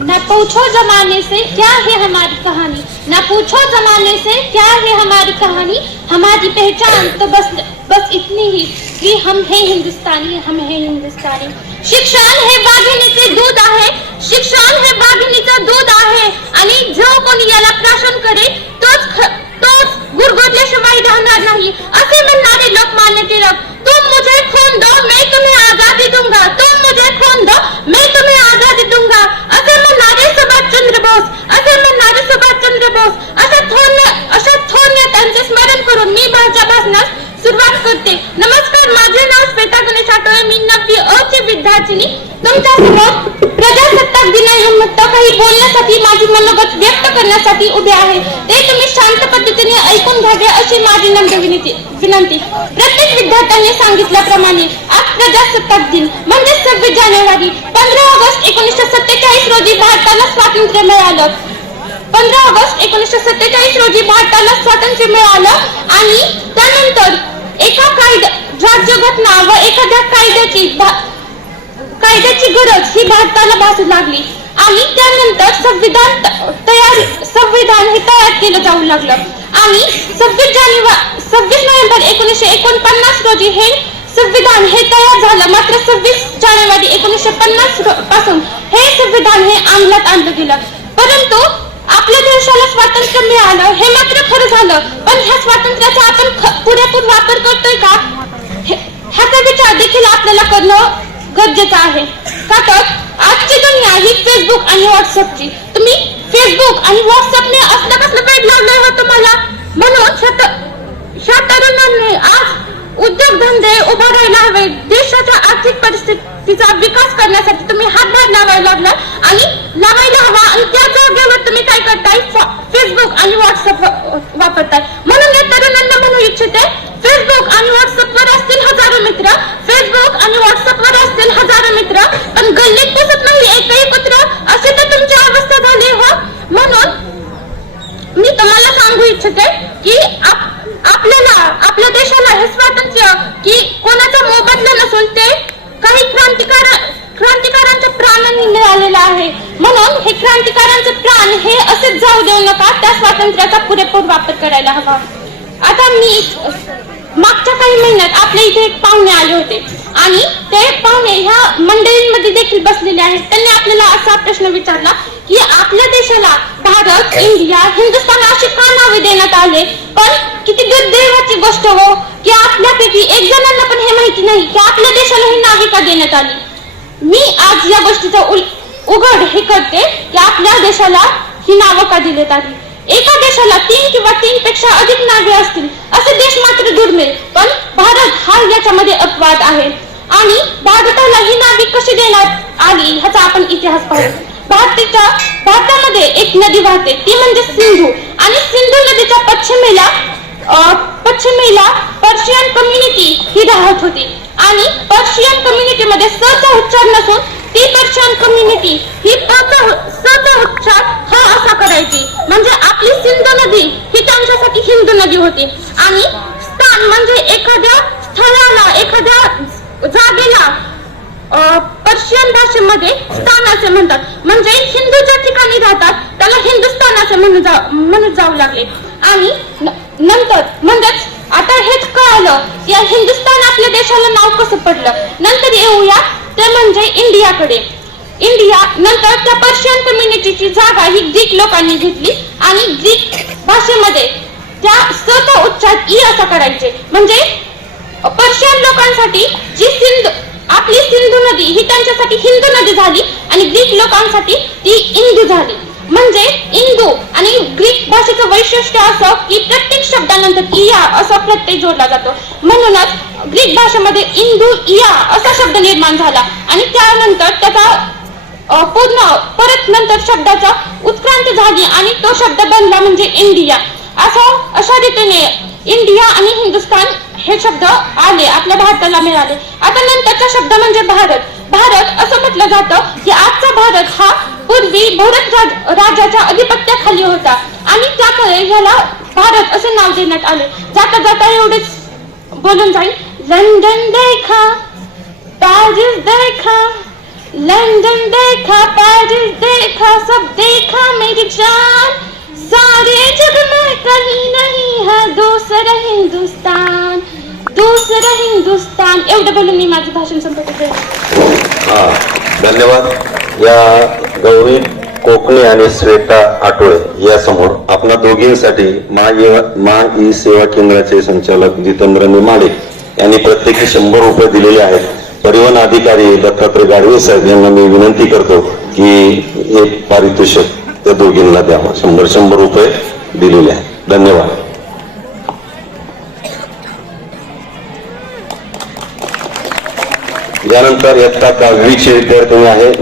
न पूछो जमाने से क्या है हमारी कहानी न पूछो जमाने से क्या है हमारी कहानी हमारी पहचान तो बस बस इतनी ही कि हम हैं हिंदुस्तानी हम हैं हिंदुस्तानी। शिक्षण है हे वाघिणीचे दूध आहे शिक्षण हे वाघिणीचं दूध आहे। आणि जो कोणी याला प्राशन करे तोच तोच गुरगुरल्याशिवाय सुभाषचंद्र असा अशा अशा थोरण्या त्यांचे स्मरण करून मी माझ्या भाषणास सुरुवात करते. नमस्कार माझे नाव श्वेता गणेश आठवले. मी नववी अ ची विद्यार्थिनी. तुमच्यासमोर प्रजासत्ताक दिनानिमित्त काही बोलण्यासाठी माझी मनोगत व्यक्त करण्यासाठी उभे आहे. ते तुम्ही शांत पद्धतीने ऐकून घ्यावे अशी माझी नम्र विनंती विनंती. प्रत्येक विद्यार्थ्यांनी सांगितल्याप्रमाणे आज प्रजासत्ताक दिन म्हणजे सव्वीस जानेवारी पंधरा ऑगस्ट एकोणीसशे सत्तेचाळीस रोजी भारताला स्वातंत्र्य मिळालं. पंधरा ऑगस्ट एकोणीसशे सत्तेचाळीस रोजी भारताला स्वातंत्र्य मिळालं आणि त्यानंतर एका कायदा राज्यघटना व एखाद्या कायद्याची कायद्याची गरज ही भारताला भासू लागली. आणि त्यानंतर संविधान तयार संविधान हे तयार केलं जाऊ लागलं. आणि सव्वीस जानेवारी सव्वीस नोव्हेंबर एकोणीसशे एकोणपन्नास रोजी हे संविधान हे तयार झालं. मात्र सव्वीस जानेवारी एकोणीसशे पन्नासपासून हे संविधान हे अंमलात आणलं गेलं. परंतु आपल्या देशाला स्वातंत्र्य मिळालं हे मात्र खरं झालं. पण ह्या स्वातंत्र्याचा आपण ख- पुरेपूर वापर करतोय का? हे- ह्याचा विचार देखील आपल्याला करणं गरजेचं आहे. का तर आजची दुनिया ही फेसबुक आणि व्हॉट्सअपची तुम्ही फेसबुक आणि व्हॉट्सअपने असलं कसलं पेट लावलंय हो तुम्हाला. म्हणून ह्या ह्या तरुणांनी आज उद्योगधंदे उभारायला हवे देशाच्या आर्थिक परिस्थितीचा विकास करण्यासाठी तुम्ही हातभार लावायला लागला आणि लावायला हवा आणि त्या जागेवर तुम्ही काय करताय फेसबुक आणि व्हॉट्सअप वापरताय. म्हणून या तरुणांना म्हणू इच्छिते फेसबुक आणि व्हॉट्सअपवर असतील हजारो मित्र. फेसबुक आणि व्हॉट्सअपवर असतील हजारो मित्र. पण गल्लीत पोचत नाही एकही कुत्र. असे तर तुमची अवस्था झाली हो. म्हणून मी तुम्हाला सांगू इच्छिते की आपल्याला आपल्या देशाला हे स्वातंत्र्य की कोणाचा मोबदला नसून ते काही क्रांतिकार क्रांतिकारांच्या प्राणांनी मिळालेलं आहे. म्हणून हे क्रांतिकारांचे प्राण हे असेच नका त्या स्वातंत्र्याचा पुरेपूर वापर करायला हवा? आता मी मागच्या काही महिन्यात आपल्या इथे एक पाहुणे आले होते. आणि ते पाहुणे ह्या मंडळींमध्ये देखील बसलेले आहेत. त्यांनी आपल्याला असा प्रश्न विचारला की आपल्या देशाला भारत इंडिया हिंदुस्थान अशी का नावे देण्यात आले? पण किती दुर्दैवाची गोष्ट हो की आपल्यापैकी एक जणांना पण हे माहिती नाही की आपल्या देशाला ही नावे का देण्यात आली? मी आज या गोष्टीचा उघड हे करते की आपल्या देशाला ही नावं का दिलेत आधी? एका देशाला तीन किंवा तीन पेक्षा अधिक नावे असतील असे देश मात्र दुर्मिळ पण भारत हा याच्यामध्ये अपवाद आहे. आणि भारताला ही नावे कशी देण्यात आली ह्याचा आपण इतिहास पाहू. भारताच्या भारतामध्ये एक नदी वाहते ती म्हणजे सिंधू. आणि सिंधू नदीच्या पश्चिमेला पश्चिमेला पर्शियन कम्युनिटी ही राहत होती. आणि पर्शियन कम्युनिटीमध्ये मध्ये चा उच्चार नसून ती पर्शियन कम्युनिटी ही प चा उच्चार म्हणजे आपली सिंधू नदी ही त्यांच्यासाठी हिंदू नदी होती. आणि स्थान म्हणजे एखाद्या स्थळाला एखाद्या जागेला पर्शियन भाषेमध्ये स्थान असे म्हणतात. म्हणजे हिंदू ज्या ठिकाणी राहतात त्याला हिंदुस्थान असे म्हणून जा म्हणून जाऊ लागले. आणि नंतर म्हणजेच आता हेच कळालं की या हिंदुस्थान आपल्या देशाला नाव कसं पडलं? नंतर येऊया ते म्हणजे इंडियाकडे. इंडिया नंतर त्या पर्शियन कम्युनिटीची जागा ही ग्रीक लोकांनी घेतली आणि ग्रीक भाषेमध्ये त्या स उच्चार ई असा करायचे. म्हणजे पर्शियन लोकांसाठी जी सिंधू आपली सिंधू नदी ही त्यांच्यासाठी हिंदू नदी झाली आणि ग्रीक लोकांसाठी ती इंदू झाली. म्हणजे इंदू आणि ग्रीक भाषेचं वैशिष्ट्य असं की प्रत्येक शब्दानंतर इया असा प्रत्यय जोडला जातो. म्हणूनच ग्रीक भाषेमध्ये इंदू इया असा शब्द निर्माण झाला आणि त्यानंतर त्याचा पूर्ण परत नंतर शब्दाचा उत्क्रांती झाली आणि तो शब्द बनला म्हणजे इंडिया. असं अशा रीतीने इंडिया आणि हिंदुस्थान हे शब्द आले आपल्या भारताला मिळाले. आता नंतरचा शब्द म्हणजे भारत. भारत असं म्हटलं जातं की आजचा भारत हा पूर्वी भरत राज- राजाच्या अधिपत्याखाली होता आणि त्यामुळे ह्याला भारत असे नाव देण्यात आले. जाता जाता एवढेच बोलून जाईल. लंडन देखा पॅरिस देखा लंदन देखा पेरिस देखा सब देखा मेरी जान। सारे जग में कहीं नहीं है दूसरा हिंदुस्तान दूसरा हिंदुस्तान। एवढं बोलून मी माझं भाषण संपवते. हा धन्यवाद. या गौरी कोकणी आणि श्वेता आठोळे या समोर आपल्या दोघींसाठी मा ई सेवा केंद्राचे संचालक जितेंद्र निमाडे यांनी प्रत्येकी शंभर रुपये दिलेले आहेत. परिवहन अधिकारी दत्तात्रय गाडवे साहेब यांना मी विनंती करतो की एक पारितोषिक त्या दोघींना द्यावं. शंभर शंभर रुपये दिलेले आहे धन्यवाद. यानंतर इयत्ता दहावीचे विद्यार्थी आहे.